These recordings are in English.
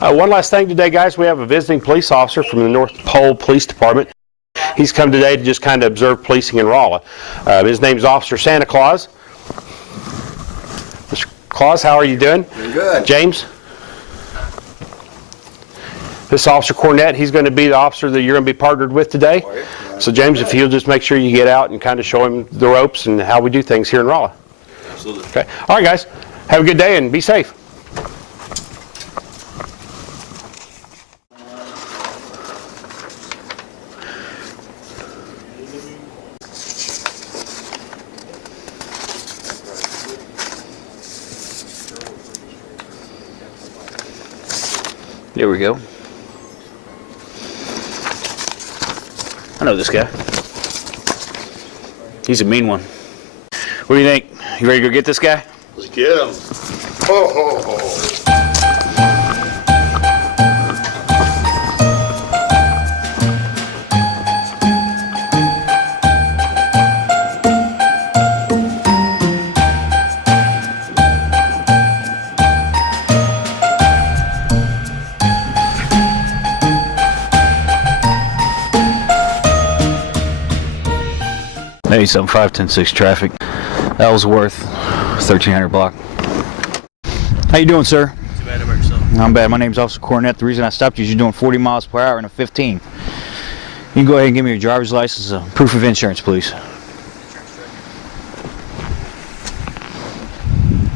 One last thing today, guys. We have a visiting police officer from the North Pole Police Department. He's come today to just kind of observe policing in Rolla. His name's Officer Santa Claus. Mr. Claus, how are you doing? Doing good. James? This is Officer Cornett. He's going to be the officer that you're going to be partnered with today. So James, if you'll just make sure you get out and kind of show him the ropes and how we do things here in Rolla. Absolutely. Okay. All right, guys. Have a good day and be safe. There we go. I know this guy. He's a mean one. What do you think? You ready to go get this guy? Let's get him. Ho, ho, ho. Hey, something 5106 traffic. That was worth 1300 block. How you doing, sir? Too bad about yourself. I'm bad. My name's Officer Cornett. The reason I stopped you is you're doing 40 miles per hour in a 15. You can go ahead and give me your driver's license, proof of insurance, please.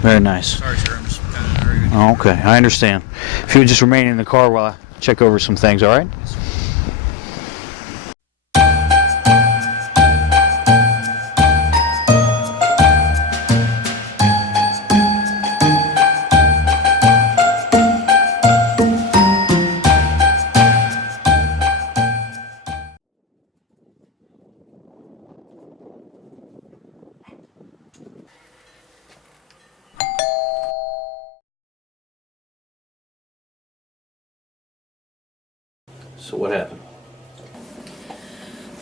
Very nice. Sorry, sir. I'm just kind of in a hurry. Oh, okay, I understand. If you would just remain in the car while I check over some things, all right? So what happened?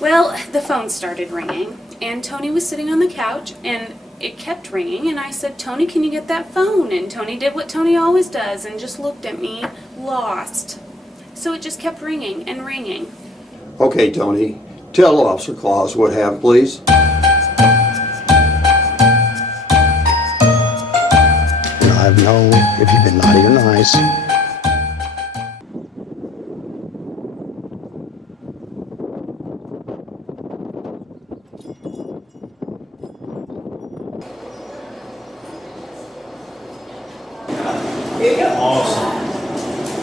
Well, the phone started ringing, and Tony was sitting on the couch, and it kept ringing, and I said, Tony, can you get that phone? And Tony did what Tony always does and just looked at me, lost. So it just kept ringing and ringing. Okay, Tony, tell Officer Claus what happened, please. I've known if you've been naughty or nice. Here you go. Awesome.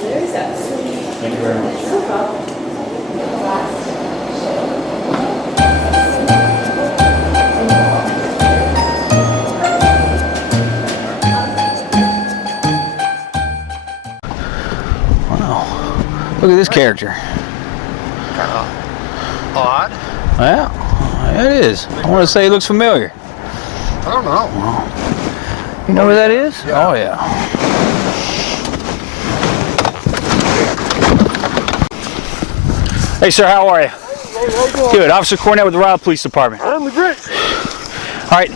There's that. Thank you very much. No problem. Wow. Look at this character. Kind of odd. Well, it is. I want to say he looks familiar. I don't know. You know where that is? Yeah. Oh, yeah. Hey, sir, how are you? Good. Officer Cornett with the Rolla Police Department. I'm the Grit. All right.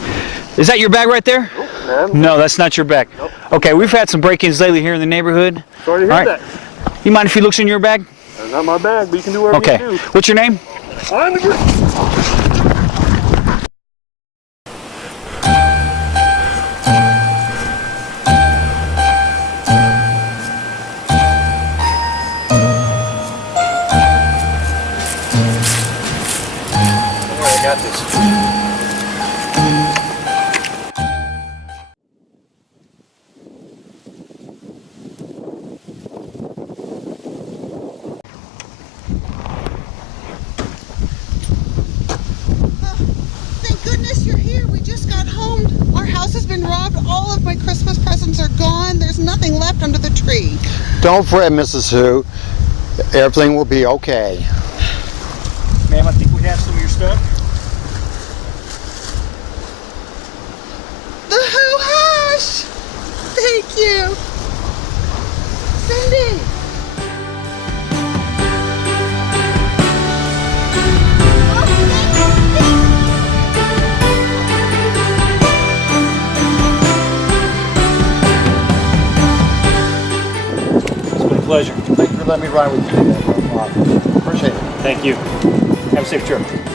Is that your bag right there? Nope, man. No, that's not your bag. Nope. Okay, we've had some break-ins lately here in the neighborhood. Sorry to hear All right. that. You mind if he looks in your bag? Not my bag, but you can do whatever Okay. you do. What's your name? I'm the Grit. I got this. Thank goodness you're here. We just got home. Our house has been robbed. All of my Christmas presents are gone. There's nothing left under the tree. Don't fret, Mrs. Sue. Everything will be okay. Ma'am, I think we have some of your stuff. The hoo-hash! Thank you. Cindy. pleasure. Thank you for letting me ride with you today. Appreciate it. Thank you. Have a safe trip.